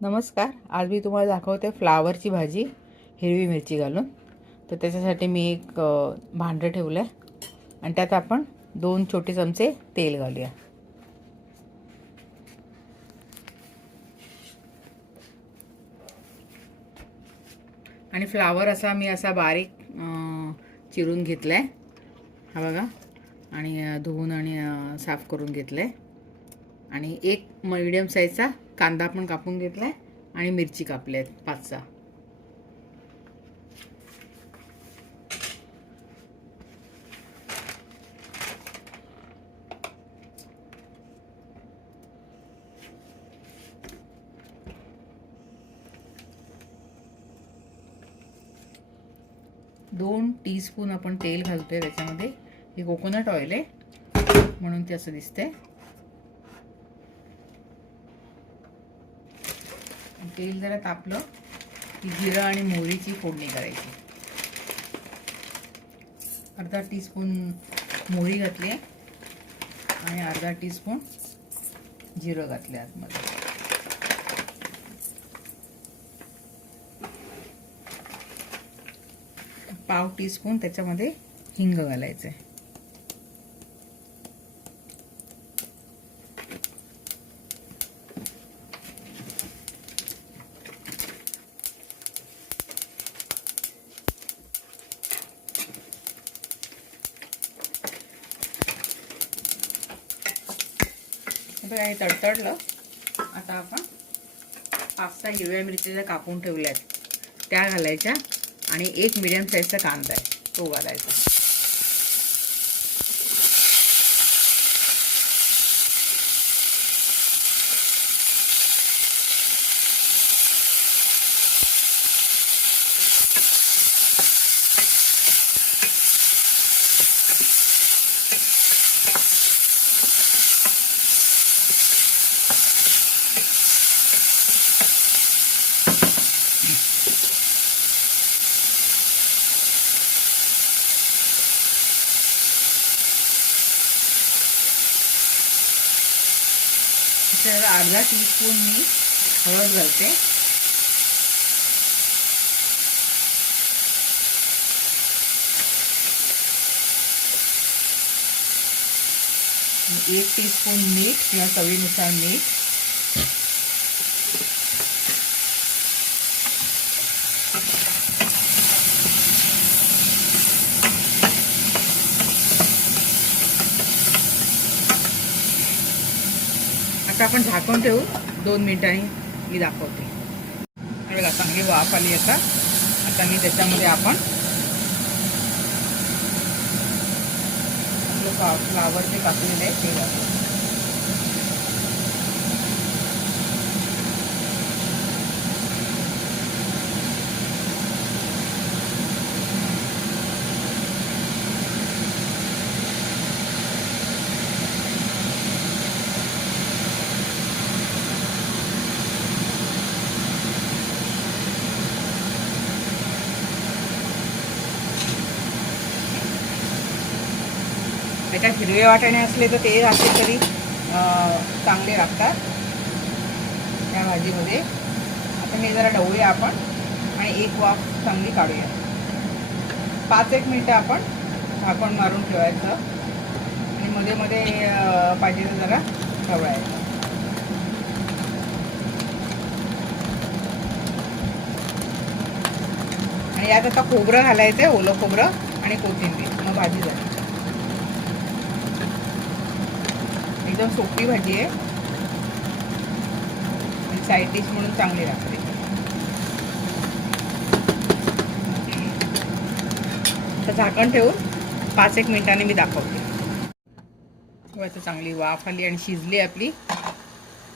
नमस्कार. आज मी तुम्हाला दाखवते फ्लावरची भाजी हिरवी मिरची घालून. तर त्याच्यासाठी मी एक भांडं ठेवलं आहे आणि त्यात आपण दोन छोटे चमचे तेल घालूया. आणि फ्लावर असा मी असा बारीक चिरून घेतला आहे हा बघा. आणि धुवून आणि साफ करून घेतलं आहे आणि एक मिडियम साईजचा कांदा पण कापून घेतला आहे आणि मिरची कापल्या आहेत पाच सहा दोन टीस्पून आपण तेल घालतोय त्याच्यामध्ये. हे कोकोनट ऑइल आहे म्हणून ते असं दिसतंय. तेल जरा तापलं की जिरं आणि मोहरीची फोडणी करायची. अर्धा टीस्पून मोहरी घातली आणि अर्धा टीस्पून जिरं घातले आतमध्ये. पाव टीस्पून त्याच्यामध्ये हिंग घालायचं आहे बघा हे तडतडलं. आता आपण पाच सहा हिरव्या मिरच्या कापून ठेवल्या आहेत त्या घालायच्या आणि एक मिडियम साईजचा कांदा आहे. तो घालायचा त्याच्यावर अर्धा टीस्पून मी हळद घालते. एक टीस्पून मीठ किंवा चवीनुसार मीठ. आता आपण झाकून ठेवू. दोन मिनिटांनी मी दाखवते. बघा चांगली वाफ आली आता. आता मी त्याच्यामध्ये आपण आपलं कापलेले आहे ते घालू. त्याच्यात हिरवे वाटाणे असले तर ते असे तरी चांगले लागतात त्या भाजीमध्ये. आता हे जरा ढवूया आपण आणि एक वाफ चांगली काढूया. पाच एक मिनटं आपण झाकण मारून ठेवायचं आणि मध्ये मध्ये पाहिजे तर जरा ढवळायचं आणि यात आता खोबरं घालायचं आहे ओलं खोबरं आणि कोथिंबीर. मग भाजी झाली. एकदम सोपी भाजी आहे. साईड डिश म्हणून चांगली लागते. तर झाकण ठेवून पाच एक मिनिटाने मी दाखवते. आता चांगली वाफ आली आणि शिजली आपली.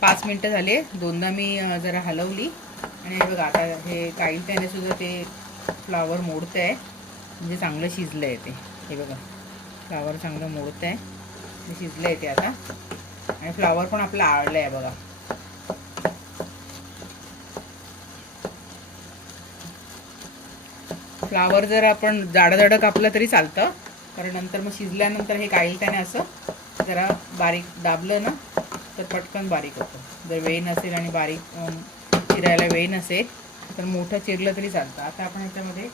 पाच मिनटं झाले. दोनदा मी जरा हलवली. आणि बघा आता हे काही त्याने सुद्धा ते फ्लावर मोडतं आहे म्हणजे चांगलं शिजलं आहे ते. हे बघा फ्लावर चांगलं मोडतं आहे ते शिजलं आहे ते आता. आणि फ्लावर पण आपलं आवडलं आहे बघा. फ्लावर जर आपण जाडं जाडं कापलं तरी चालतं. कारण नंतर मग शिजल्यानंतर हे काईल त्याने असं जरा बारीक दाबलं ना तर पटकन बारीक होतं. जर वेळ नसेल आणि बारीक चिरायला वेळ नसेल तर मोठं चिरलं तरी चालतं. आता आपण याच्यामध्ये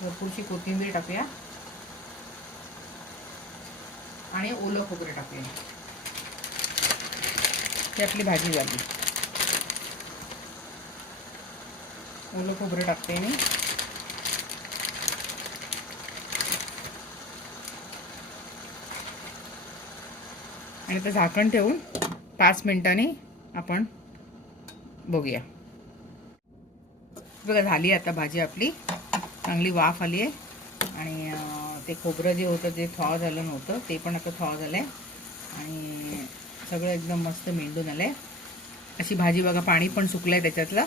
भरपूरशी कोथिंबीर टाकूया. आणि ओलं खोबरं टाकूया. ही आपली भाजी झाली. ओलं खोबरं टाकते मी. आणि ते झाकण ठेवून पाच मिनिटांनी आपण बघूया. बघा झाली आता भाजी आपली. चांगली वाफ आली आहे. आणि ते खोबरं जे होतं ते थॉ झालं नव्हतं ते पण आता थॉ झालं आहे आणि सगळं एकदम मस्त मेंदून आलं आहे अशी भाजी बघा पाणी पण सुकलं आहे त्याच्यातलं.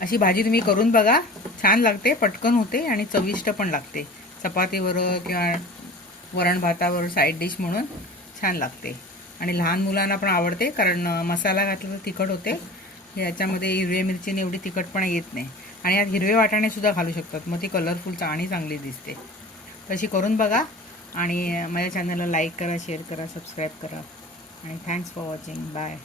अशी भाजी तुम्ही करून बघा. छान लागते पटकन होते आणि चविष्ट पण लागते. चपातीवर किंवा वरण भातावर साईड डिश म्हणून छान लागते. आणि लहान मुलांना पण आवडते कारण मसाला घातला तर तिखट होते. याच्यामध्ये हिरव्या मिरचीने एवढी तिखटपणा येत नाही. आणि यात हिरवे वाटाणेसुद्धा घालू शकतात. मग ती कलरफुल आणि चांगली दिसते. तशी करून बघा. आणि माझ्या चॅनलला लाईक करा शेअर करा सबस्क्राईब करा. and thanks for watching. Bye.